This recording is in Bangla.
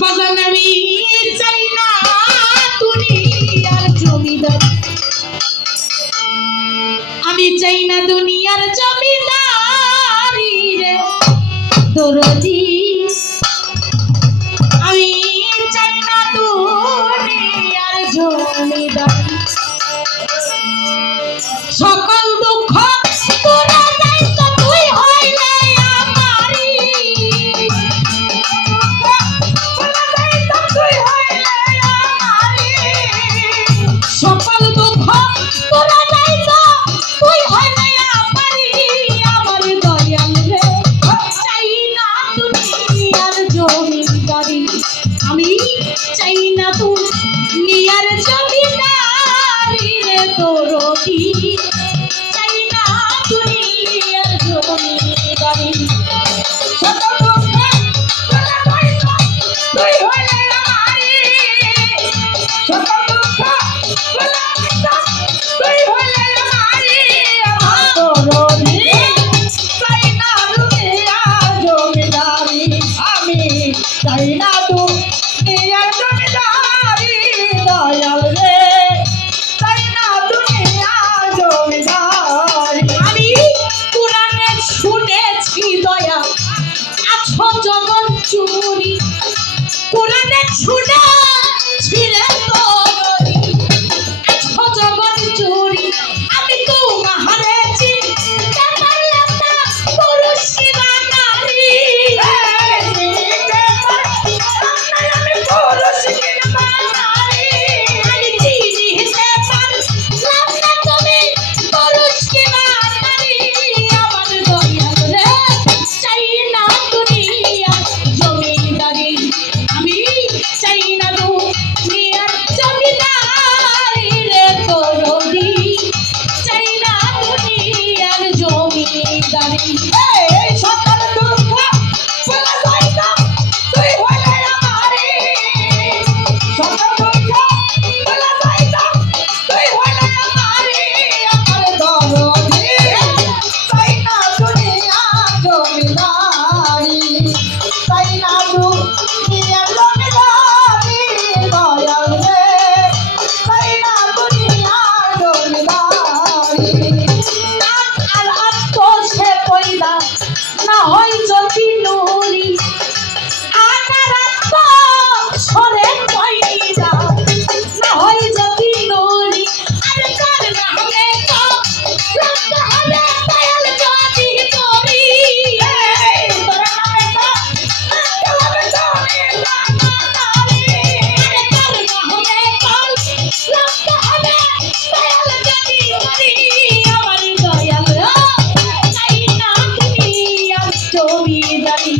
বাজান আমি চাই না দুনিয়ার জমিদার, আমি চাই না দুনিয়ার জমিদারি রে দরদি, আমি চাই না দুনিয়ার জমিদারি। সকল দুঃখ তোরা দায়িত্ব তুই হইলে আমারি, সকল দুঃখ তোরা দায়িত্ব তুই হইলে আমারি, আমার দয়াল রে চাই না দুনিয়ার জমিদারি, আমি চাই না দুনিয়ার জমিদারি রে দরদি, চাই না দুনিয়ার জমিদারি। সকল দুঃখ তোরা দায়িত্ব তুই হইলে আমারি, সকল দুঃখ তোরা দায়িত্ব তুই হইলে আমারি, আমার দরদি চাই না দুনিয়ার জমিদারি, আমি চাই না দুনিয়ার জমিদারি, দয়াল রে চাই না দুনিয়ার জমিদারি। আমি কোরআনে শুনেছি দয়া আছো জগৎ চুরি, কোরআনে শুনেছি রে তোরি আছো জগৎ চুরি, আমি তো মাহারে চিনতে পারলাম না পুরুষ কিনা নারী, চিনতে পারলাম না আমি পুরুষ কিনা নারী, আমি চিনতে পারলাম না তুমি পুরুষ কিনা নারী, আমার দয়াল রে চাই না দুনিয়ার জমিদারি, আমি চাই না দুনিয়ার জমিদারি রে দরদি, চাই না দুনিয়ার জমিদারি। এই সকল দুঃখ বলা যায় না তুই হইলে আমারি, সকল দুঃখ বলা যায় না তুই হইলে আমারি, আমার দরদি চাই না দুনিয়ার জমিদারি, চাই না দুনিয়ার জমিদারি, দয়াল রে চাই না দুনিয়ার জমিদারি। আর আত্মসে পয়দা না হয় যদি নুরি, আনার আত্মসরে পয়দা না হয় যদি নুরি, আর কার নামে তো রক্ত হবে দয়াল যদি তোরি, তোর নামে তো রক্ত হবে জমিদারি, আর কার নামে তো রক্ত হবে দয়াল যদি তোরি, আমার দয়াল চাই না দুনিয়ার জমিদারি,